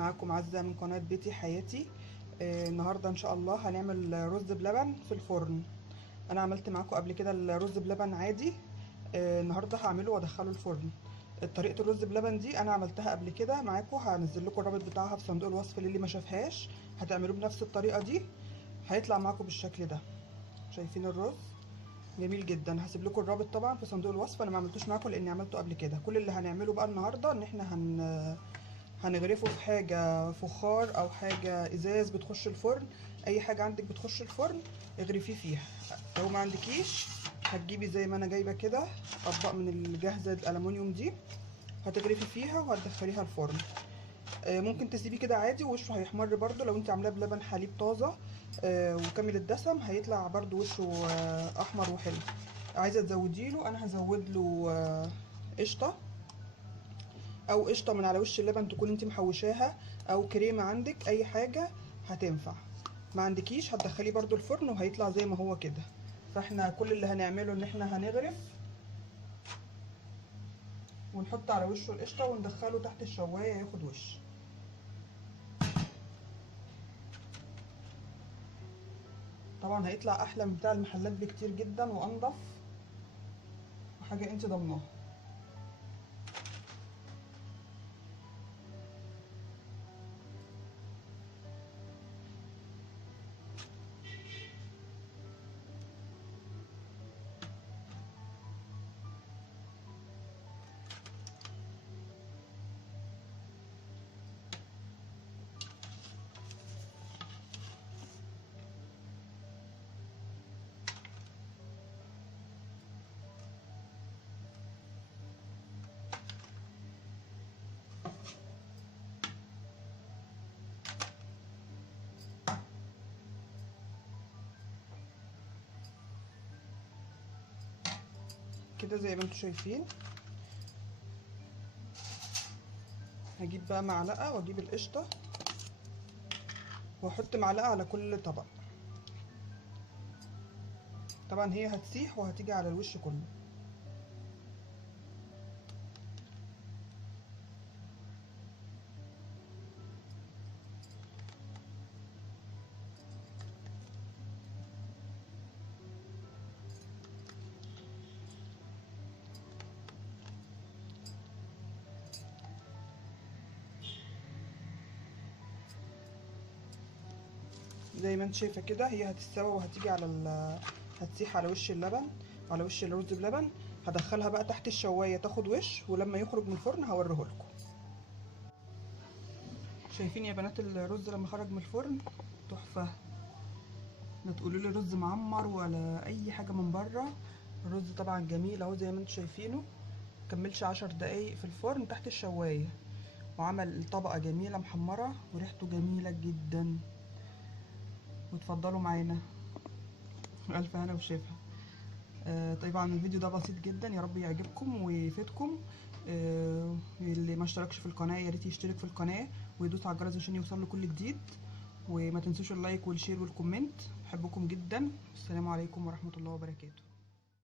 معاكم عزة من قناة بيتي حياتي. النهاردة ان شاء الله هنعمل رز بلبن في الفرن. انا عملت معاكم قبل كده الرز بلبن عادي. النهاردة هعمله وادخله الفرن. طريقة الرز بلبن دي انا عملتها قبل كده معاكم، هنزل لكم الرابط بتاعها في صندوق الوصف للي ما شافهاش. هتعملوه بنفس الطريقة دي، هيطلع معاكم بالشكل ده. شايفين الرز جميل جدا. هسيب لكم الرابط طبعا في صندوق الوصف، انا ما عملتوش معاكم لاني عملته قبل كده. كل اللي هنعمله بقى النهارده ان احنا هنغرفه في حاجه فخار او حاجه ازاز بتخش الفرن. اي حاجه عندك بتخش الفرن اغرفيه فيها. لو ما عندكيش هتجيبي زي ما انا جايبه كده اطباق من الجاهزه الالومنيوم دي، هتغرفي فيها وهتدخليها الفرن. ممكن تسيبيه كده عادي ووشه هيحمر برده. لو انت عاملاه بلبن حليب طازه وكامل الدسم هيطلع برده وشه احمر وحلو. عايزه تزوديله انا هزود له قشطه، او قشطه من على وش اللبن تكون انت محوشاها، او كريمه عندك، اي حاجه هتنفع. ما عندكيش هتدخليه برده الفرن وهيطلع زي ما هو كده. فاحنا كل اللي هنعمله ان احنا هنغرف ونحط على وشه القشطه وندخله تحت الشوايه ياخد وش. طبعا هيطلع احلى من بتاع المحلات بكتير جدا وانضف وحاجه انت ضمناها. كده زي ما انتم شايفين. هجيب بقى معلقه واجيب القشطه واحط معلقه على كل طبق. طبعا هي هتسيح وهتيجي على الوش كله. زي ما انت شايفه كده هي هتستوى وهتيجي على هتسيح على وش اللبن وعلى وش الرز بلبن. هدخلها بقى تحت الشوايه تاخد وش، ولما يخرج من الفرن هوريه لكم. شايفين يا بنات الرز لما خرج من الفرن تحفه. لا تقولوا لي رز معمر ولا اي حاجه من بره. الرز طبعا جميل اهو زي ما انتم شايفينه. مكملش 10 دقايق في الفرن تحت الشوايه وعمل طبقه جميله محمره وريحته جميله جدا. وتفضلوا معانا. الف هنا وشفا. طبعا الفيديو ده بسيط جدا، يا رب يعجبكم ويفيدكم. اللي ما اشتركش في القناه يا ريت يشترك في القناه ويدوس على الجرس عشان يوصل له كل جديد. وما تنسوش اللايك والشير والكومنت. بحبكم جدا. السلام عليكم ورحمه الله وبركاته.